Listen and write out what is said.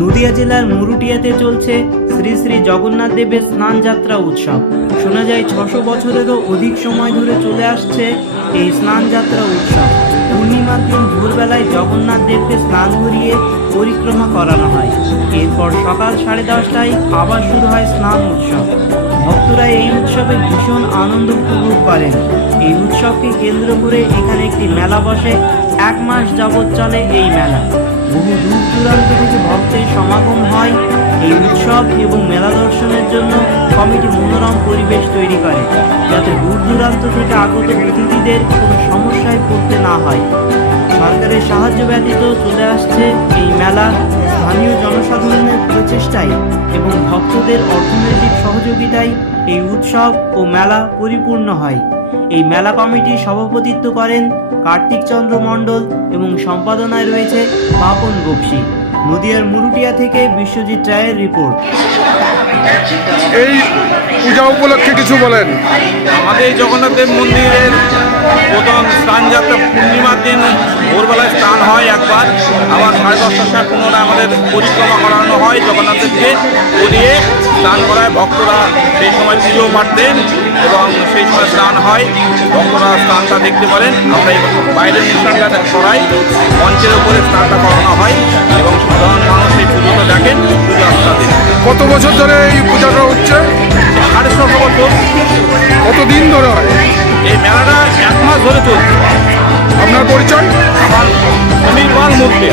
নদিয়া জেলার মুরুটিয়াতে চলছে শ্রী শ্রী জগন্নাথ দেবের স্নান যাত্রা উৎসব। শোনা যায় ছশো বছরেরও অধিক সময় ধরে চলে আসছে এই স্নান যাত্রা উৎসব। পূর্ণিমার দিন ভোরবেলায় জগন্নাথ দেবকে স্নান করিয়ে পরিক্রমা করানো হয়। এরপর সকাল সাড়ে দশটায় আবার শুরু হয় স্নান উৎসব। ভক্তরা এই উৎসবে ভীষণ আনন্দ উপভোগ করেন। এই উৎসবকে কেন্দ্র করে এখানে একটি মেলা বসে। এক মাস যাবৎ চলে এই মেলা। বহু দূর দূরান্ত থেকে ভক্তের সমাগম হয় এই উৎসব এবং মেলা দর্শনের জন্য কমিটি মনোরম পরিবেশ তৈরি করে, যাতে দূর দূরান্ত থেকে আগত অতিথিদের কোনো সমস্যায় পড়তে না হয়। সরকারের সাহায্য ব্যতীত চলে আসছে এই মেলা স্থানীয় জনসাধারণের প্রচেষ্টায় এবং ভক্তদের অর্থনৈতিক সহযোগিতায় এই উৎসব ও মেলা পরিপূর্ণ হয়। এই মেলা কমিটির সভাপতিত্ব করেন কার্তিক চন্দ্র মণ্ডল এবং সম্পাদনায় রয়েছে পাপন গোপসী নদিয়ার মুরুটিয়া থেকে বিশ্বজিৎ রায়ের রিপোর্ট। এই পূজা উপলক্ষে কিছু বলেন। আমাদের জগন্নাথ দেব মন্দিরের প্রথম স্নান যাত্রা পূর্ণিমার দিন ভোরবেলায় স্নান হয় একবার। আবার সাড়ে দশটার সময় পুনরায় আমাদের পরিক্রমা করানো হয় জগন্নাথ দেবকে করিয়ে স্নান করায় ভক্তরা সেই সময় পুজো পাঠতেন এবং হয়। ভক্তরা স্নানটা দেখতে পারেন। আমরা বাইরের অনুষ্ঠানটা করাই মঞ্চের উপরে স্নানটা করানো হয় এবং সাধারণ মানুষ এই পুজোটা দেখেন পুজো কত বছর ধরে এই পূজাটা হচ্ছে? সাড়ে ছশো বছর। কতদিন ধরে হয়? এই মেলাটা এক মাস ধরে চলছে। আপনার পরিচয়? আমার পাল মুর্তি